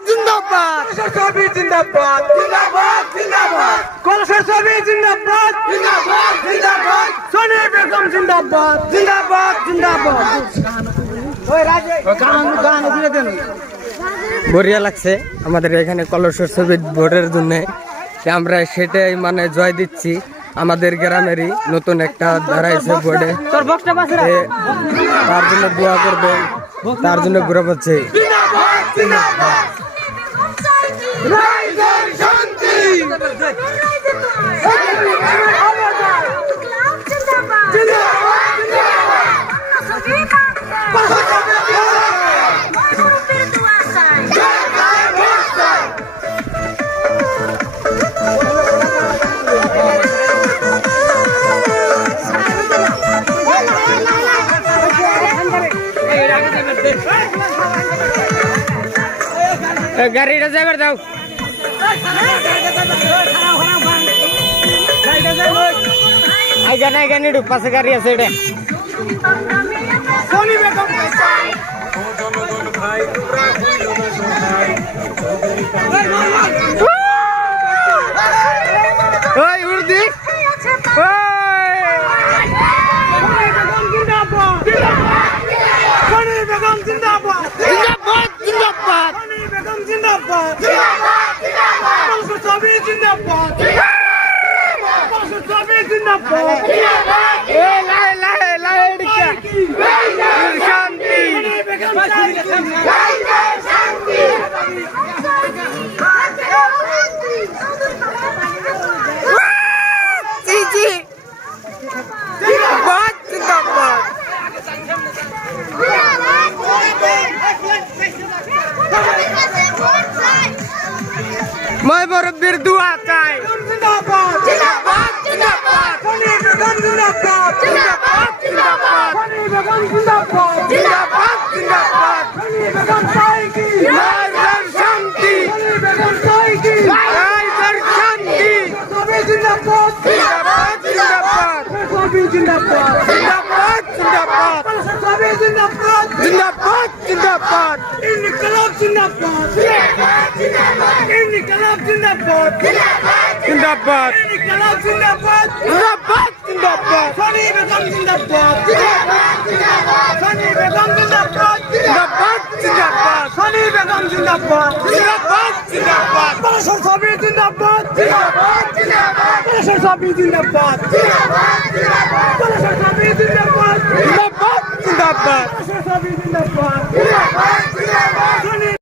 জিন্দাবাদ ছবি জিন্দাবাদ জিন্দাবাদ জিন্দাবাদ কলসের ছবি জিন্দাবাদ জিন্দাবাদ জিন্দাবাদ সোনি বেগম জিন্দাবাদ জিন্দাবাদ জিন্দাবাদ ওই রাজে গান দিয়ে দেন বড়িয়া লাগছে আমাদের এখানে কলসের ছবি ভোটের জন্য আমরা সেটাই মানে জয় দিচ্ছি আমাদের গ্রামেরই নতুন একটা দাঁড়াইছে বোর্ডে তার জন্য দোয়া করবেন তার জন্য ঘুরে পাচ্ছে গাড়িটা যাইবার দাও গানি ঢুক পাশে গাড়ি আছে এটা मैं मुरब्बीर दुआ चाय जिंदाबाद जिंदाबाद जिंदाबाद सोनी बेगम जिंदाबाद जिंदाबाद जिंदाबाद सोनी बेगम जिंदाबाद जिंदाबाद जिंदाबाद सोनी बेगम चाय की राजर शांति सोनी बेगम चाय की राजर शांति सभी जिंदाबाद जिंदाबाद जिंदाबाद सभी जिंदाबाद जिंदाबाद जिंदाबाद सभी जिंदाबाद जिंदाबाद जिंदाबाद इनकलाब जिंदाबाद जिंदाबाद इनकलाब जिंदाबाद जिंदाबाद इनकलाब जिंदाबाद जिंदाबाद जिंदाबाद सोनी बेगम जिंदाबाद जिंदाबाद सोनी बेगम जिंदाबाद जिंदाबाद जिंदाबाद सोनी बेगम जिंदाबाद जिंदाबाद जिंदाबाद बरसर सभी जिंदाबाद जिंदाबाद जिंदाबाद बरसर सभी जिंदाबाद जिंदाबाद जिंदाबाद बरसर सभी जिंदाबाद जिंदाबाद जिंदाबाद बरसर सभी जिंदाबाद जिंदाबाद जिंदाबाद सोनी